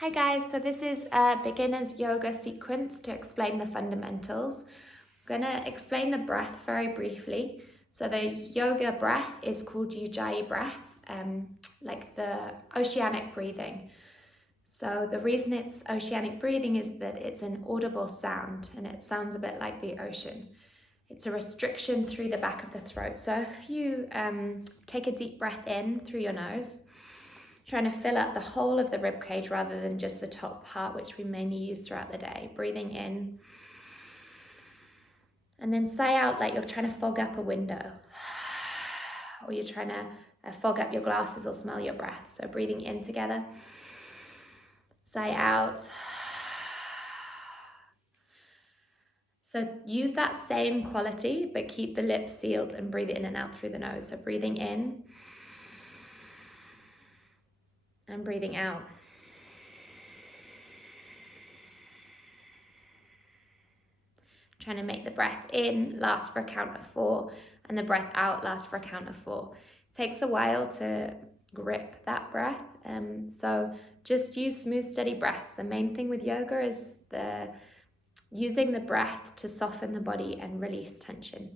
Hi guys, so this is a beginner's yoga sequence to explain the fundamentals. I'm going to explain the breath very briefly. So the yoga breath is called Ujjayi breath, like the oceanic breathing. So the reason it's oceanic breathing is that it's an audible sound and it sounds a bit like the ocean. It's a restriction through the back of the throat. So if you take a deep breath in through your nose, trying to fill up the whole of the rib cage rather than just the top part, which we mainly use throughout the day. Breathing in. And then sigh out like you're trying to fog up a window. Or you're trying to fog up your glasses or smell your breath. So breathing in together. Sigh out. So use that same quality, but keep the lips sealed and breathe in and out through the nose. So breathing in and breathing out. Trying to make the breath in last for a count of 4 and the breath out last for a count of 4. It takes a while to grip that breath, so just use smooth, steady breaths. The main thing with yoga is using the breath to soften the body and release tension.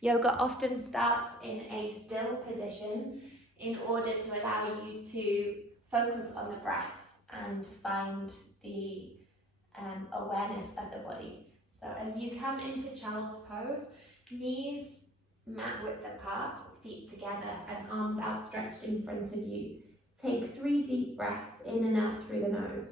Yoga often starts in a still position in order to allow you to focus on the breath and find the awareness of the body. So as you come into child's pose, knees mat width apart, feet together and arms outstretched in front of you. Take 3 deep breaths in and out through the nose.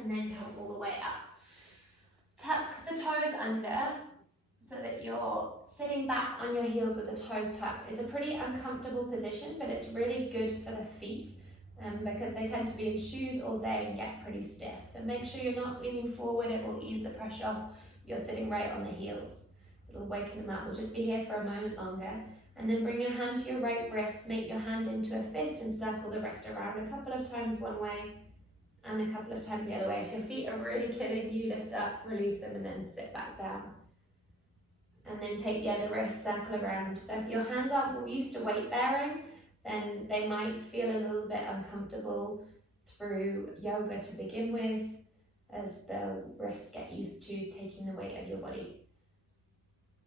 And then come all the way up. Tuck the toes under so that you're sitting back on your heels with the toes tucked. It's a pretty uncomfortable position, but it's really good for the feet because they tend to be in shoes all day and get pretty stiff. So make sure you're not leaning forward, it will ease the pressure off. You're sitting right on the heels. It'll waken them up. We'll just be here for a moment longer. And then bring your hand to your right wrist, make your hand into a fist and circle the wrist around a couple of times one way and a couple of times the other way. If your feet are really killing you, lift up, release them and then sit back down. And then take the other wrist, circle around. So if your hands aren't used to weight bearing, then they might feel a little bit uncomfortable through yoga to begin with, as the wrists get used to taking the weight of your body.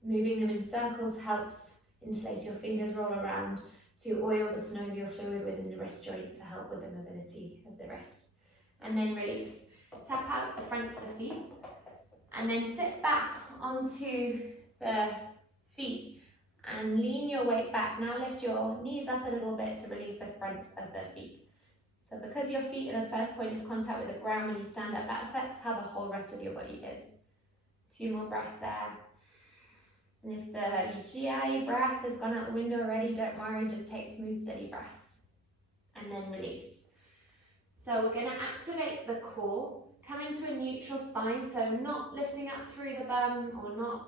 Moving them in circles helps interlace your fingers, roll around to oil the synovial fluid within the wrist joint to help with the mobility of the wrists. And then release. Tap out the fronts of the feet and then sit back onto the feet and lean your weight back. Now lift your knees up a little bit to release the fronts of the feet. So because your feet are the first point of contact with the ground when you stand up, that affects how the whole rest of your body is. 2 more breaths there. And if the Ujjayi breath has gone out the window already, don't worry, just take smooth, steady breaths. And then release. So we're going to activate the core, come into a neutral spine, so not lifting up through the bum or not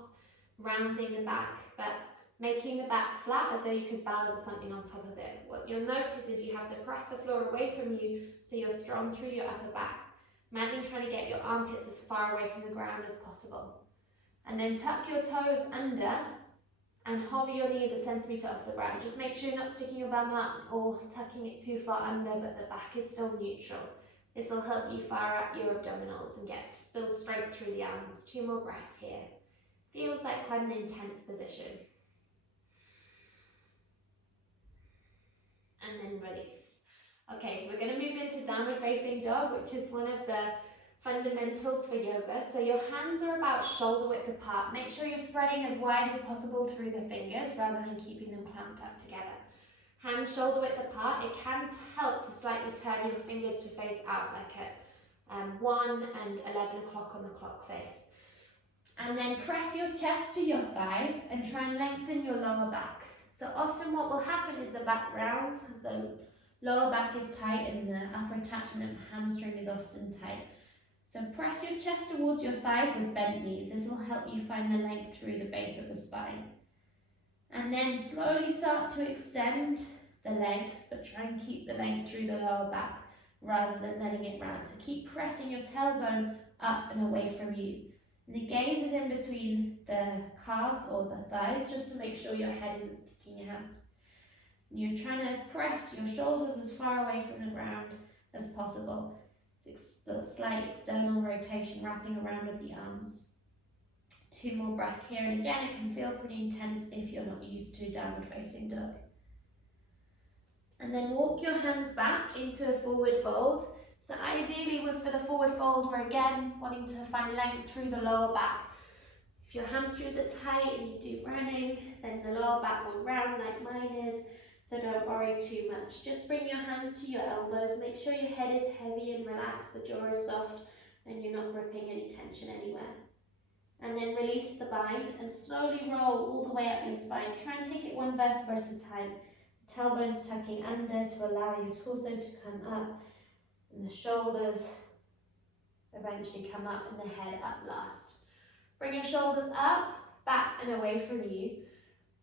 rounding the back, but making the back flat as though you could balance something on top of it. What you'll notice is you have to press the floor away from you so you're strong through your upper back. Imagine trying to get your armpits as far away from the ground as possible. And then tuck your toes under and hover your knees a centimetre off the ground. Just make sure you're not sticking your bum up or tucking it too far under, but the back is still neutral. This will help you fire out your abdominals and build strength through the arms. 2 more breaths here. Feels like quite an intense position. And then release. Okay, so we're going to move into downward facing dog, which is one of the fundamentals for yoga. So your hands are about shoulder width apart. Make sure you're spreading as wide as possible through the fingers rather than keeping them clamped up together. Hands shoulder width apart. It can help to slightly turn your fingers to face out, like at 1 and 11 o'clock on the clock face. And then press your chest to your thighs and try and lengthen your lower back. So often what will happen is the back rounds because the lower back is tight and the upper attachment of the hamstring is often tight. So press your chest towards your thighs with bent knees. This will help you find the length through the base of the spine. And then slowly start to extend the legs, but try and keep the length through the lower back rather than letting it round. So keep pressing your tailbone up and away from you. And the gaze is in between the calves or the thighs, just to make sure your head isn't sticking out. You're trying to press your shoulders as far away from the ground as possible. It's a slight external rotation wrapping around with the arms. 2 more breaths here, and again, it can feel pretty intense if you're not used to downward facing dog. And then walk your hands back into a forward fold. So ideally, for the forward fold, we're again wanting to find length through the lower back. If your hamstrings are tight and you do running, then the lower back will round like mine is. So don't worry too much. Just bring your hands to your elbows. Make sure your head is heavy and relaxed, the jaw is soft, and you're not gripping any tension anywhere. And then release the bind and slowly roll all the way up your spine. Try and take it 1 vertebra at a time. Tailbones tucking under to allow your torso to come up, and the shoulders eventually come up and the head up last. Bring your shoulders up, back and away from you.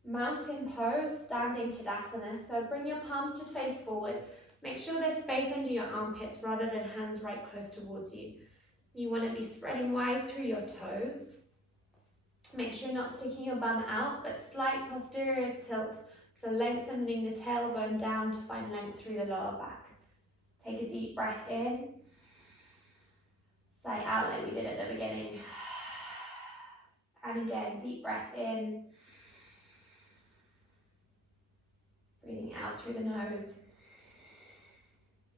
Mountain pose, standing Tadasana. So bring your palms to face forward. Make sure there's space under your armpits rather than hands right close towards you. You want to be spreading wide through your toes. Make sure you're not sticking your bum out, but slight posterior tilt. So lengthening the tailbone down to find length through the lower back. Take a deep breath in. Sigh out like we did at the beginning. And again, deep breath in. Breathing out through the nose.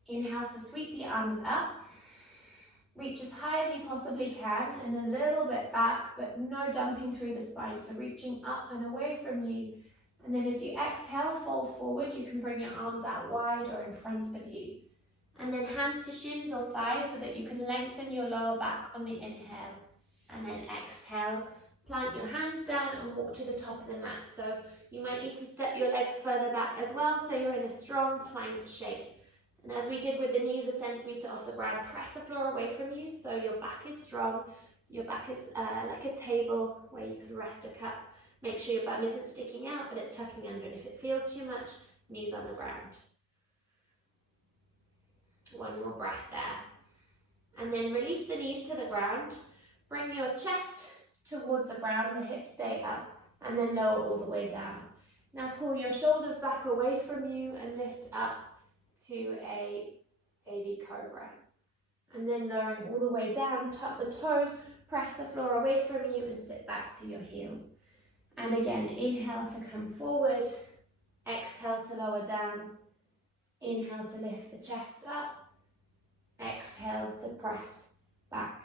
Inhale to sweep the arms up. Reach as high as you possibly can and a little bit back, but no dumping through the spine. So reaching up and away from you. And then as you exhale, fold forward. You can bring your arms out wide or in front of you. And then hands to shins or thighs so that you can lengthen your lower back on the inhale. And then exhale, plant your hands down and walk to the top of the mat. So you might need to step your legs further back as well, so you're in a strong plank shape. And as we did with the knees a centimetre off the ground, press the floor away from you so your back is strong. Your back is like a table where you can rest a cup. Make sure your bum isn't sticking out, but it's tucking under. And if it feels too much, knees on the ground. 1 more breath there. And then release the knees to the ground. Bring your chest towards the ground, the hips stay up, and then lower all the way down. Now pull your shoulders back away from you and lift up to a baby cobra. And then lowering all the way down, tuck the toes, press the floor away from you and sit back to your heels. And again, inhale to come forward, exhale to lower down, inhale to lift the chest up, exhale to press back.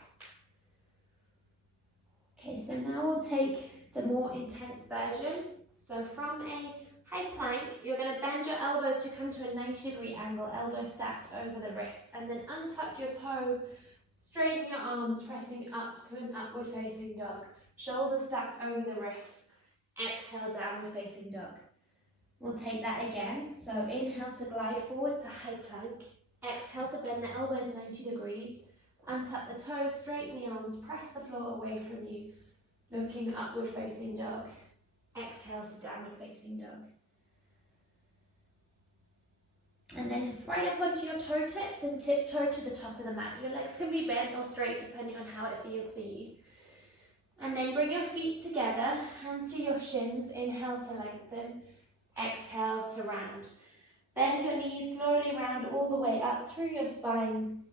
Okay, so now we'll take the more intense version. So from a high plank, you're going to bend your elbows to come to a 90-degree angle, elbows stacked over the wrists, and then untuck your toes, straighten your arms, pressing up to an upward facing dog. Shoulders stacked over the wrists, exhale, downward facing dog. We'll take that again. So inhale to glide forward to high plank, exhale to bend the elbows 90 degrees, untuck the toes, straighten the arms, press the floor away from you, looking upward facing dog. Exhale to downward facing dog. And then right up onto your toe tips and tiptoe to the top of the mat. Your legs can be bent or straight depending on how it feels for you. And then bring your feet together, hands to your shins, inhale to lengthen, exhale to round. Bend your knees slowly round all the way up through your spine,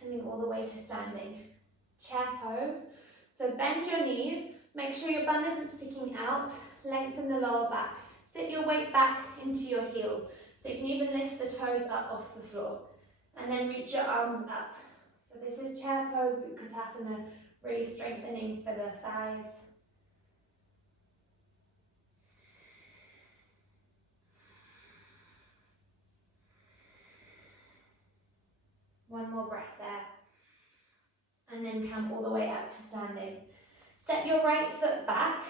coming all the way to standing. Chair pose. So bend your knees, make sure your bum isn't sticking out, lengthen the lower back. Sit your weight back into your heels, so you can even lift the toes up off the floor. And then reach your arms up. So this is chair pose, Utkatasana, really strengthening for the thighs. One more breath there. And then come all the way up to standing. Step your right foot back,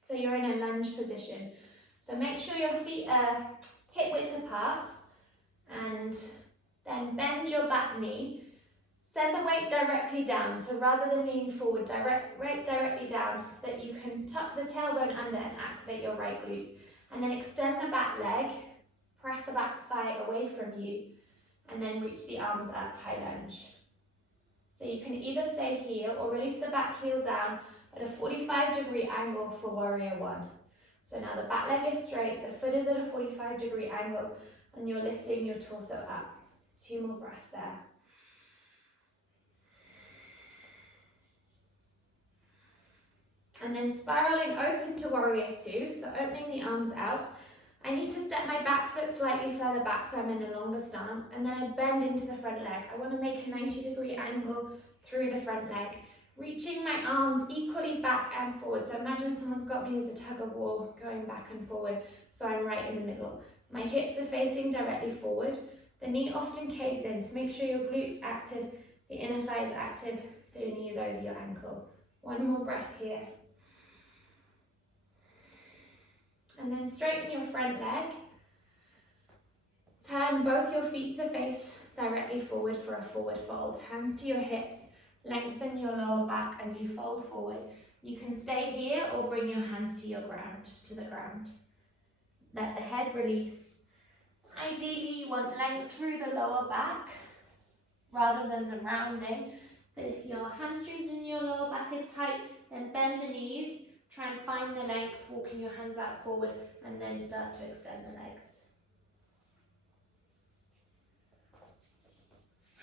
so you're in a lunge position. So make sure your feet are hip width apart, and then bend your back knee. Send the weight directly down, so rather than leaning forward, weight directly down so that you can tuck the tailbone under and activate your right glutes. And then extend the back leg, press the back thigh away from you, and then reach the arms up, high lunge. So you can either stay here or release the back heel down at a 45-degree angle for warrior one. So now the back leg is straight, the foot is at a 45-degree angle, and you're lifting your torso up. 2 more breaths there. And then spiraling open to warrior two, so opening the arms out. I need to step my back foot slightly further back so I'm in a longer stance, and then I bend into the front leg. I want to make a 90-degree angle through the front leg, reaching my arms equally back and forward. So imagine someone's got me as a tug of war going back and forward, so I'm right in the middle. My hips are facing directly forward. The knee often caves in, so make sure your glutes active, the inner thigh is active, so your knee is over your ankle. 1 more breath here. And then straighten your front leg. Turn both your feet to face directly forward for a forward fold. Hands to your hips. Lengthen your lower back as you fold forward. You can stay here or bring your hands to the ground. Let the head release. Ideally, you want length through the lower back rather than the rounding. But if your hamstrings and your lower back is tight, then bend the knees. Try and find the length, walking your hands out forward, and then start to extend the legs.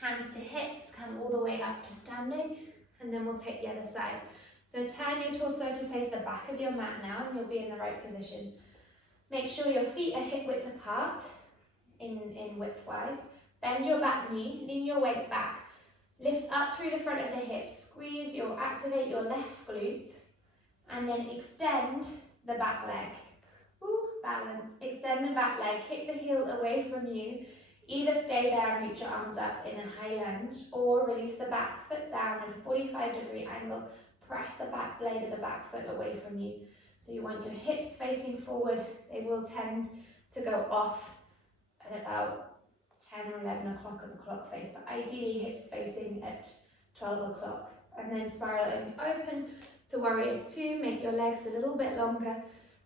Hands to hips, come all the way up to standing, and then we'll take the other side. So turn your torso to face the back of your mat now, and you'll be in the right position. Make sure your feet are hip width apart, in width-wise. Bend your back knee, lean your weight back. Lift up through the front of the hips, activate your left glute, and then extend the back leg. Balance. Extend the back leg, kick the heel away from you. Either stay there and reach your arms up in a high lunge, or release the back foot down at a 45-degree angle. Press the back blade of the back foot away from you. So you want your hips facing forward. They will tend to go off at about 10 or 11 o'clock at the clock face, but ideally hips facing at 12 o'clock. And then spiraling open to warrior two, make your legs a little bit longer.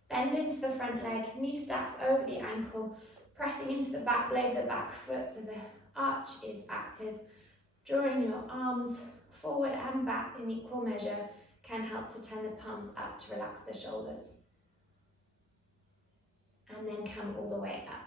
Bend into the front leg, knee stacked over the ankle, pressing into the back blade of the back foot so the arch is active. Drawing your arms forward and back in equal measure can help to turn the palms up to relax the shoulders. And then come all the way up.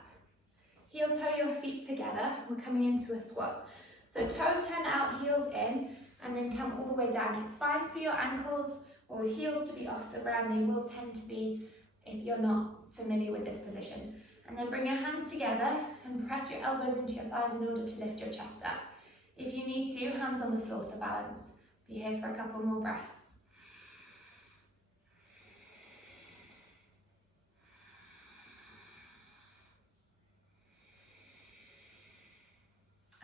Heel toe your feet together. We're coming into a squat. So toes turn out, heels in, and then come all the way down. It's fine for your ankles or heels to be off the ground. They will tend to be if you're not familiar with this position. And then bring your hands together and press your elbows into your thighs in order to lift your chest up. If you need to, hands on the floor to balance. Be here for a couple more breaths.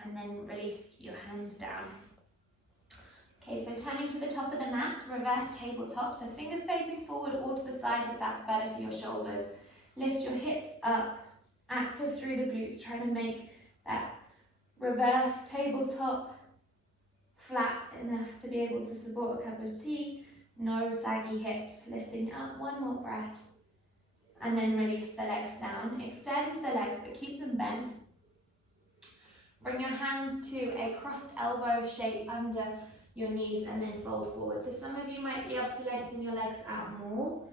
And then release your hands down. Okay, so turning to the top of the mat, reverse tabletop. So fingers facing forward or to the sides if that's better for your shoulders. Lift your hips up, active through the glutes, trying to make that reverse tabletop flat enough to be able to support a cup of tea. No saggy hips, lifting up, 1 more breath. And then release the legs down. Extend the legs, but keep them bent. Bring your hands to a crossed elbow shape under your knees and then fold forward. So some of you might be able to lengthen your legs out more.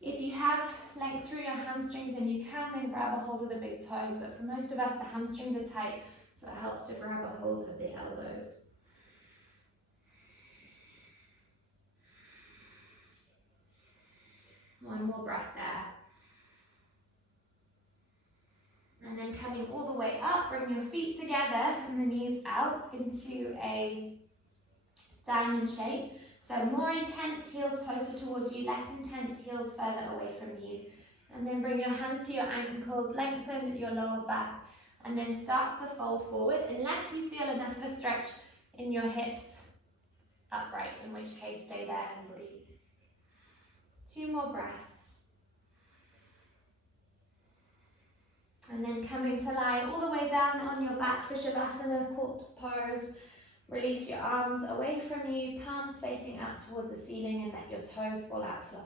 If you have length through your hamstrings and you can, then grab a hold of the big toes. But for most of us, the hamstrings are tight, so it helps to grab a hold of the elbows. One more breath there. And then coming all the way up, bring your feet together and the knees out into a diamond shape. So more intense heels closer towards you, less intense heels further away from you. And then bring your hands to your ankles, lengthen your lower back, and then start to fold forward unless you feel enough of a stretch in your hips upright, in which case stay there and breathe. 2 more breaths. And then coming to lie all the way down on your back for Shavasana, corpse pose. Release your arms away from you, palms facing out towards the ceiling, and let your toes fall out flat.